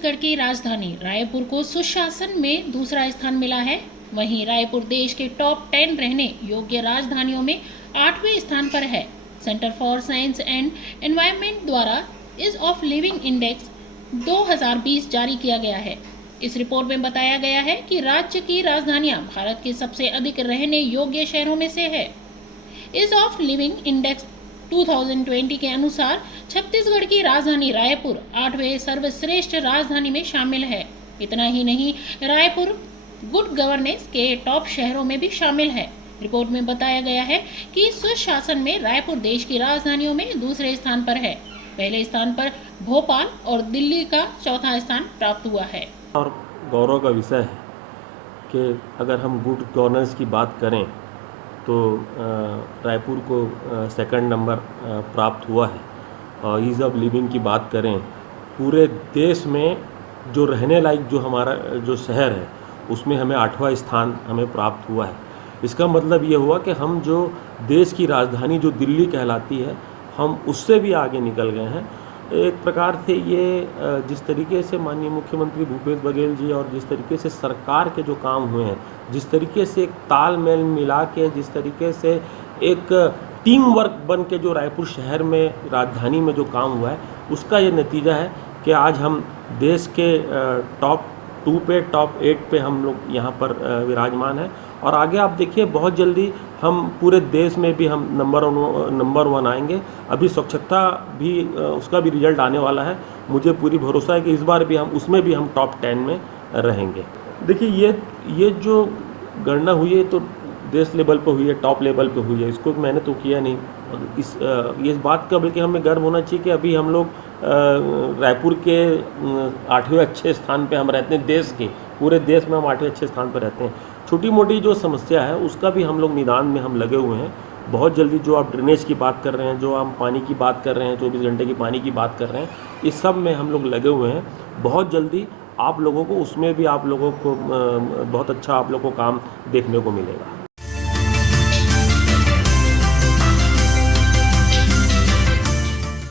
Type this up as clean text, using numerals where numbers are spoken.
छत्तीसगढ़ की राजधानी रायपुर को सुशासन में दूसरा स्थान मिला है। वहीं रायपुर देश के टॉप 10 रहने योग्य राजधानियों में 8वें स्थान पर है। Centre for science and environment द्वारा ईज ऑफ लिविंग इंडेक्स 2020 जारी किया गया है। इस रिपोर्ट में बताया गया है कि राज्य की राजधानियां भारत के सबसे अधिक रहने योग्य शहरों में से है। ईज ऑफ लिविंग इंडेक्स 2020 के अनुसार छत्तीसगढ़ की राजधानी रायपुर 8वें सर्वश्रेष्ठ राजधानी में शामिल है। इतना ही नहीं, रायपुर गुड गवर्नेंस के टॉप शहरों में भी शामिल है। रिपोर्ट में बताया गया है कि सुशासन में रायपुर देश की राजधानियों में दूसरे स्थान पर है। पहले स्थान पर भोपाल और दिल्ली का चौथा स्थान प्राप्त हुआ है। और गौरव का विषय है कि अगर हम गुड गवर्नेंस की बात करें तो रायपुर को सेकंड नंबर प्राप्त हुआ है। और ईज़ ऑफ लिविंग की बात करें, पूरे देश में जो रहने लायक जो हमारा जो शहर है उसमें हमें 8वां स्थान हमें प्राप्त हुआ है। इसका मतलब ये हुआ कि हम जो देश की राजधानी जो दिल्ली कहलाती है, हम उससे भी आगे निकल गए हैं। एक प्रकार से ये जिस तरीके से माननीय मुख्यमंत्री भूपेश बघेल जी और जिस तरीके से सरकार के जो काम हुए हैं, जिस तरीके से एक तालमेल मिला के, जिस तरीके से एक टीम वर्क बन के जो रायपुर शहर में राजधानी में जो काम हुआ है, उसका ये नतीजा है कि आज हम देश के टॉप 2 पे टॉप 8 पे हम लोग यहाँ पर विराजमान हैं। और आगे आप देखिए, बहुत जल्दी हम पूरे देश में भी हम नंबर 1 आएंगे। अभी स्वच्छता भी उसका भी रिजल्ट आने वाला है। मुझे पूरी भरोसा है कि इस बार भी हम उसमें भी हम टॉप 10 में रहेंगे। देखिए, ये जो गणना हुई है तो देश लेवल पे हुई है, टॉप लेवल पे हुई है, इसको मैंने तो किया नहीं। इस बात का बल्कि हमें गर्व होना चाहिए कि अभी हम लोग रायपुर के 8वें अच्छे स्थान पे हम रहते हैं। देश के पूरे देश में हम 8वें अच्छे स्थान पर रहते हैं। छोटी मोटी जो समस्या है उसका भी हम लोग निदान में हम लगे हुए हैं। बहुत जल्दी जो आप ड्रेनेज की बात कर रहे हैं, जो हम पानी की बात कर रहे हैं, 24 घंटे की पानी की बात कर रहे हैं, इस सब में हम लोग लगे हुए हैं। बहुत जल्दी आप लोगों को उसमें भी आप लोगों को बहुत अच्छा आप लोगों को काम देखने को मिलेगा।